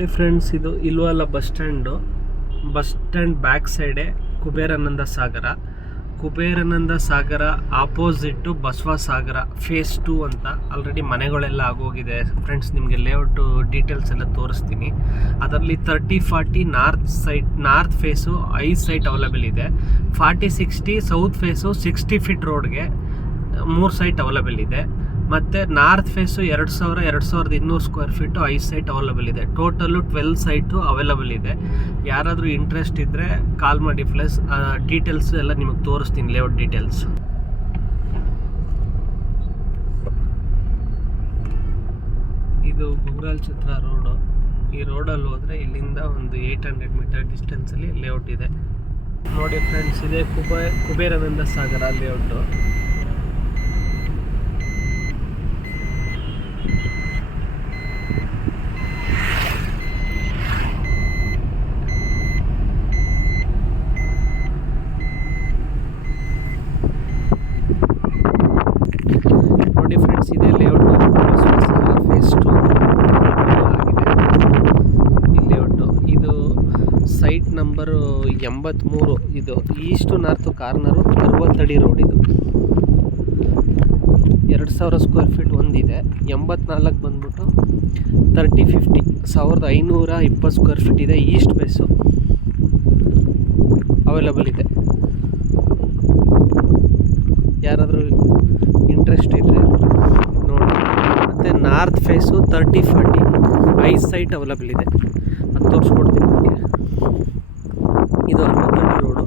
ನೋಡಿ ಫ್ರೆಂಡ್ಸ್, ಇದು ಇಲ್ವಲ್ಲ ಬಸ್ ಸ್ಟ್ಯಾಂಡ್ ಬ್ಯಾಕ್ ಸೈಡೇ ಕುಬೇರಾನಂದ ಸಾಗರ ಆಪೋಸಿಟ್ಟು ಬಸವಸಾಗರ ಫೇಸ್ 2 ಅಂತ ಆಲ್ರೆಡಿ ಮನೆಗಳೆಲ್ಲ ಆಗೋಗಿದೆ ಫ್ರೆಂಡ್ಸ್. ನಿಮಗೆ ಲೇಔಟು ಡೀಟೇಲ್ಸ್ ಎಲ್ಲ ತೋರಿಸ್ತೀನಿ. ಅದರಲ್ಲಿ 30-40 ನಾರ್ತ್ ಫೇಸು 5 ಸೈಟ್ ಅವೈಲೇಬಲ್ ಇದೆ. 40-60 ಸೌತ್ ಫೇಸು 60 ಫೀಟ್ ರೋಡ್ಗೆ 3 ಸೈಟ್ ಅವೈಲೇಬಲ್ ಇದೆ. ಮತ್ತು north face 2200 square feet 5 site available ಇದೆ. ಟೋಟಲು 12 ಸೈಟು ಅವೈಲೇಬಲ್ ಇದೆ. ಯಾರಾದರೂ ಇಂಟ್ರೆಸ್ಟ್ ಇದ್ದರೆ ಕಾಲ್ ಮಾಡಿ. ಪ್ಲಸ್ ಡೀಟೇಲ್ಸು ಎಲ್ಲ ನಿಮಗೆ ತೋರಿಸ್ತೀನಿ, ಲೇಔಟ್ ಡೀಟೇಲ್ಸ್. ಇದು ಗುಗ್ರಾಲ್ ಛತ್ರ ರೋಡು. ಈ ರೋಡಲ್ಲಿ ಹೋದರೆ ಇಲ್ಲಿಂದ ಒಂದು 800 ಮೀಟರ್ ಡಿಸ್ಟೆನ್ಸಲ್ಲಿ ಲೇಔಟ್ ಇದೆ. ನೋಡಿ ಫ್ರೆಂಡ್ಸ್, ಇದೆ ಕುಬೇರಾನಂದ ಸಾಗರ ಲೇಔಟು. ನೋಡಿ ಫ್ರೆಂಡ್ಸ್, ಇದೇ ಲೇಔಟು ಫೇಸ್ 2 ಈ ಲೇಔಟು. ಇದು ಸೈಟ್ ನಂಬರು 83. ಇದು ಈಸ್ಟ್ ನಾರ್ತ್ ಕಾರ್ನರು 60 ಅಡಿ ರೋಡ್. ಇದು 2000 ಸ್ಕ್ವೇರ್ ಫೀಟ್ ಒಂದಿದೆ. 84 ಬಂದ್ಬಿಟ್ಟು 30-50 1520 ಸ್ಕ್ವೇರ್ ಫೀಟ್ ಇದೆ. ಈಸ್ಟ್ ಫೇಸು ಅವೈಲೇಬಲ್ ಇದೆ. ಯಾರಾದರೂ ಇಂಟ್ರೆಸ್ಟ್ ಇದ್ದರೆ ನೋಡಿ. ಮತ್ತು ನಾರ್ತ್ ಫೇಸು 30-40 5 ಸೈಟ್ ಅವೈಲೇಬಲ್ ಇದೆ. ಅದು ತೋರಿಸ್ಕೊಡ್ತೀನಿ ನಿಮಗೆ. ಇದು 60 ಅಡಿ ರೋಡು.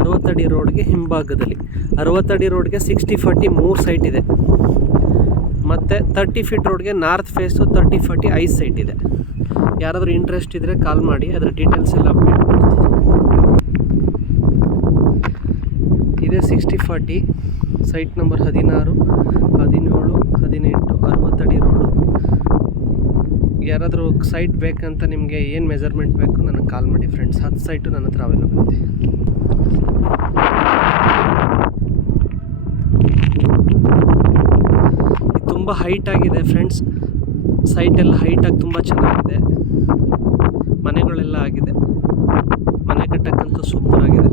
60 ಅಡಿ ರೋಡ್ಗೆ ಹಿಂಭಾಗದಲ್ಲಿ 60 ಅಡಿ ರೋಡ್ಗೆ 60-40 3 ಸೈಟ್ ಇದೆ. ಮತ್ತು 30 ಫೀಟ್ ರೋಡ್ಗೆ ನಾರ್ತ್ ಫೇಸು 30-40 5 ಸೈಟ್ ಇದೆ. ಯಾರಾದರೂ ಇಂಟ್ರೆಸ್ಟ್ ಇದ್ದರೆ ಕಾಲ್ ಮಾಡಿ, ಅದರ ಡೀಟೇಲ್ಸ್ ಎಲ್ಲ ಅಪ್ಡೇಟ್ ಮಾಡ್ತೀನಿ. ಇದೇ 60-40 ಸೈಟ್ ನಂಬರ್ 16, 17, 18 60 ಅಡಿ ರೋಡು. ಯಾರಾದರೂ ಸೈಟ್ ಬೇಕಂತ ನಿಮಗೆ ಏನು ಮೆಜರ್ಮೆಂಟ್ ಬೇಕು ನನಗೆ ಕಾಲ್ ಮಾಡಿ ಫ್ರೆಂಡ್ಸ್. 10 ಸೈಟು ನನ್ನ ಹತ್ರ ಅವೈಲೇಬಲ್ ಇದೆ. ಇದು ತುಂಬ ಹೈಟ್ ಆಗಿದೆ ಫ್ರೆಂಡ್ಸ್. ಸೈಟೆಲ್ಲ ಹೈಟಾಗಿ ತುಂಬ ಚೆನ್ನಾಗಿದೆ. ಮನೆಗಳೆಲ್ಲ ಆಗಿದೆ. ಮನೆ ಕಟ್ಟಕ್ಕಂತೂ ಸೂಪರ್ ಆಗಿದೆ.